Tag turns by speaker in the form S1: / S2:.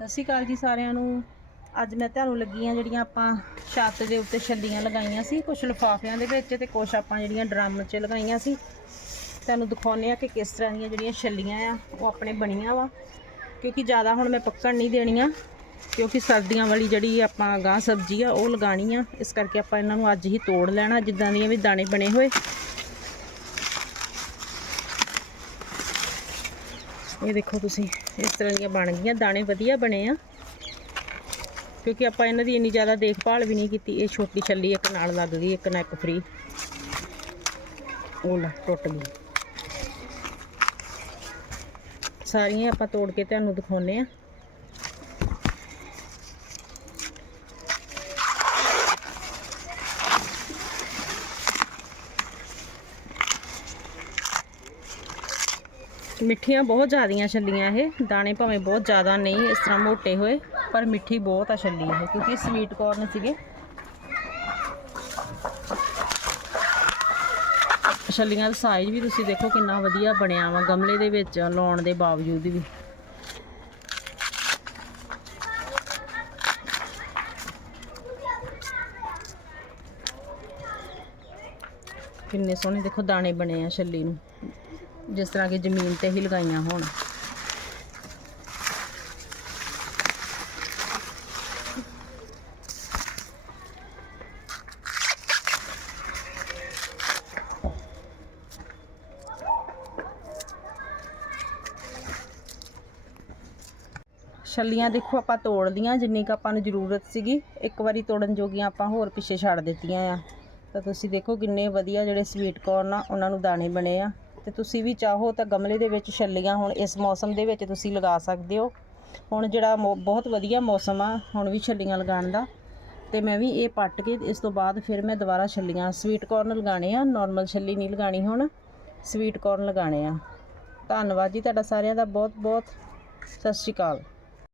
S1: ਸਤਿ ਸ਼੍ਰੀ ਅਕਾਲ ਜੀ ਸਾਰਿਆਂ ਨੂੰ। ਅੱਜ ਮੈਂ ਤੁਹਾਨੂੰ ਲੱਗੀਆਂ ਜਿਹੜੀਆਂ ਆਪਾਂ ਛੱਤ ਦੇ ਉੱਤੇ ਛੱਲੀਆਂ ਲਗਾਈਆਂ ਸੀ ਕੁਝ ਲਿਫਾਫਿਆਂ ਦੇ ਵਿੱਚ ਤੇ ਕੁਝ ਆਪਾਂ ਜਿਹੜੀਆਂ ਡਰਮ 'ਚ ਲਗਾਈਆਂ ਸੀ। ਤੁਹਾਨੂੰ ਦਿਖਾਉਂਦੇ ਆ ਕਿ ਕਿਸ ਤਰ੍ਹਾਂ ਦੀਆਂ ਜਿਹੜੀਆਂ ਛੱਲੀਆਂ ਆ, ਉਹ ਆਪਣੇ ਬਣੀਆਂ ਵਾ। ਕਿਉਂਕਿ ਜ਼ਿਆਦਾ ਹੁਣ ਮੈਂ ਪੱਕਣ ਨਹੀਂ ਦੇਣੀਆਂ, ਕਿਉਂਕਿ ਸਰਦੀਆਂ ਵਾਲੀ ਜਿਹੜੀ ਆਪਾਂ ਗਾਂ ਸਬਜ਼ੀ ਆ, ਉਹ ਲਗਾਣੀ ਆ। ਇਸ ਕਰਕੇ ਆਪਾਂ ਇਹਨਾਂ ਨੂੰ ਅੱਜ ਹੀ ਤੋੜ ਲੈਣਾ, ਜਿੱਦਾਂ ਦੀਆਂ ਵੀ ਦਾਣੇ ਬਣੇ ਹੋਏ। ਇਹ ਦੇਖੋ ਤੁਸੀਂ, ਇਸ ਤਰ੍ਹਾਂ ਦੀਆਂ ਬਣ ਗਈਆਂ, ਦਾਣੇ ਵਧੀਆ ਬਣੇ ਆ। ਕਿਉਂਕਿ ਆਪਾਂ ਇਹਨਾਂ ਦੀ ਇੰਨੀ ਜ਼ਿਆਦਾ ਦੇਖਭਾਲ ਵੀ ਨਹੀਂ ਕੀਤੀ, ਇਹ ਛੋਟੀ ਛੱਲੀ ਇੱਕ ਨਾਲ ਲੱਗ ਗਈ, ਇੱਕ ਨਾਲ ਇੱਕ ਫਰੀ ਉਹ ਲੈ, ਟੁੱਟ ਗਈ। ਸਾਰੀਆਂ ਆਪਾਂ ਤੋੜ ਕੇ ਤੁਹਾਨੂੰ ਦਿਖਾਉਨੇ ਆ। ਮਿੱਠੀਆਂ ਬਹੁਤ ਜ਼ਿਆਦੀਆਂ ਛੱਲੀਆਂ ਇਹ, ਦਾਣੇ ਭਾਵੇਂ ਬਹੁਤ ਜ਼ਿਆਦਾ ਨਹੀਂ, ਇਸ ਤਰ੍ਹਾਂ ਮੋਟੇ ਹੋਏ, ਪਰ ਮਿੱਠੀ ਬਹੁਤ ਆ ਛੱਲੀ ਇਹ, ਕਿਉਂਕਿ ਸਵੀਟ ਕਾਰਨ ਸੀਗੇ। ਛੱਲੀਆਂ ਦਾ ਸਾਈਜ਼ ਵੀ ਤੁਸੀਂ ਦੇਖੋ ਕਿੰਨਾ ਵਧੀਆ ਬਣਿਆ ਵਾ, ਗਮਲੇ ਦੇ ਵਿੱਚ ਲਾਉਣ ਦੇ ਬਾਵਜੂਦ ਵੀ। ਕਿੰਨੇ ਸੋਹਣੇ ਦੇਖੋ ਦਾਣੇ ਬਣੇ ਆ ਛੱਲੀ ਨੂੰ। ਜਿਸ ਤਰ੍ਹਾਂ ਕਿ ਜ਼ਮੀਨ ਤੇ ਹੀ ਲਗਾਈਆਂ ਹੋਣ। ਛੱਲੀਆਂ ਦੇਖੋ ਆਪਾਂ ਤੋੜ ਲੀਆਂ, ਜਿੰਨੀ ਕੁ ਆਪਾਂ ਨੂੰ ਜ਼ਰੂਰਤ ਸੀਗੀ। ਇੱਕ ਵਾਰੀ ਤੋੜਨ ਜੋਗੀਆਂ ਆਪਾਂ ਹੋਰ ਪਿੱਛੇ ਛੱਡ ਦਿੱਤੀਆਂ ਆ। ਤਾਂ ਤੁਸੀਂ ਦੇਖੋ ਕਿੰਨੇ ਵਧੀਆ ਜਿਹੜੇ ਸਵੀਟ ਕੋਰਨ ਆ, ਉਹਨਾਂ ਨੂੰ ਦਾਣੇ ਬਣੇ ਆ। ਤੇ ਤੁਸੀਂ ਵੀ ਚਾਹੋ ਤਾਂ ਗਮਲੇ ਦੇ ਵਿੱਚ ਛੱਲੀਆਂ ਹੁਣ ਇਸ ਮੌਸਮ ਦੇ ਵਿੱਚ ਤੁਸੀਂ ਲਗਾ ਸਕਦੇ ਹੋ। ਹੁਣ ਜਿਹੜਾ ਮੌ- ਬਹੁਤ ਵਧੀਆ ਮੌਸਮ ਆ, ਹੁਣ ਵੀ ਛੱਲੀਆਂ ਲਗਾਉਣ ਦਾ। ਤੇ ਮੈਂ ਵੀ ਇਹ ਪੱਟ ਕੇ ਇਸ ਤੋਂ ਬਾਅਦ ਫਿਰ ਮੈਂ ਦੁਬਾਰਾ ਛੱਲੀਆਂ ਸਵੀਟ ਕਾਰਨ ਲਗਾਣੇ ਆ ਨਾਰਮਲ ਛੱਲੀ ਨਹੀਂ ਲਗਾਣੀ ਹੁਣ ਸਵੀਟ ਕਾਰਨ ਲਗਾਣੇ ਆ। ਧੰਨਵਾਦ ਜੀ ਤੁਹਾਡਾ ਸਾਰਿਆਂ ਦਾ ਬਹੁਤ ਬਹੁਤ ਸਤਿ ਸ਼੍ਰੀ ਅਕਾਲ।